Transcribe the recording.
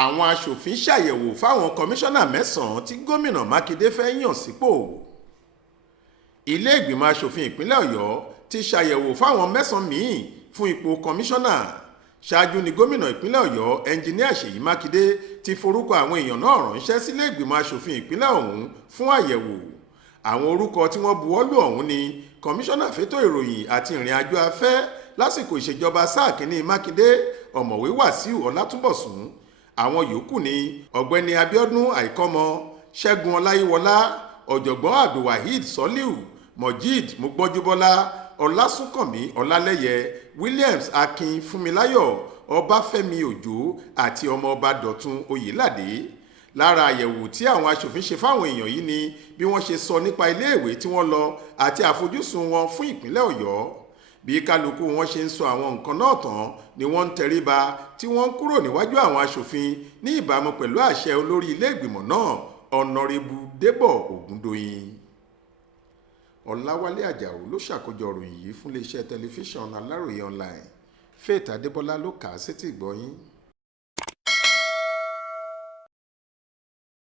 Àwọn aṣòfin ṣàyẹ̀wò fáwọn kọmíṣánná mẹ́sàn-án tí gómìnà Makinde fẹ́ yàn sípò. Ilé ìgbìmọ̀ aṣòfin ìpínlẹ̀ Ọ̀yọ́ ti ṣàyẹ̀wò fáwọn mẹ́sàn-án míì fún ipò kọmíṣánná. Ṣáájú ni gómìnà ìpínlẹ̀ Ọ̀yọ́ ẹnjiníà Ṣèyí Mákindé ti forúkọ àwọn èèyàn náà ránṣẹ́ sílé ìgbìmọ̀ aṣòfin ìpínlẹ̀ ọ̀hún fún àyẹ̀wò. Àwọn orúkọ tí wọ́n buwọ́lù ọ̀hún ni kọmíṣánná fétò ìròyìn àti ìrìn àjò afẹ́ lásìkò ìṣèjọba sáà kínní Mákindé ọ̀mọ̀wé Wàsíù Ọlátúnbọ̀sún. Àwọn yòókù ni ọ̀gbẹ́ni Abíọ́dún Àìkọ́mọ, Ṣẹ́gun Ọláyíwọlá, ọ̀jọ̀gbọ́n Abdulwaheed Soliu, Mojeed Mugbọ́júbọ́lá, Ọlásùnkànmí Ọlálẹ́yẹ, Williams Akin Fúnmiláyọ̀, Ọbáfẹ́mi Òjó àti ọmọọba Dọ̀tun Oyèládé. Lára àyẹ̀wò tí àwọn aṣòfin ṣe fáwọn èèyàn yìí ni bí wọ́n ṣe sọ nípa iléèwé tí wọ́n lọ àti àfojúsùn wọn fún ìpínlẹ̀ Ọ̀yọ́. Bí kálukú wọn ṣe ń sọ àwọn nǹkan náà tán ni wọ́n ń tẹríba tí wọ́n ń kúrò níwájú àwọn aṣòfin ní ìbámu pẹ̀lú àṣẹ olórí ilé ìgbìmọ̀ náà ọ̀nàrẹ́bù Débọ̀ Ògúndòyìn. Ọláwálé Àjàó ló ṣàkójọ ìròyìn yìí fún iléeṣẹ́ tẹlifíṣàn Aláròye online. Faith Adébọ́lá ló kà á sétí ìgbọ́ yín.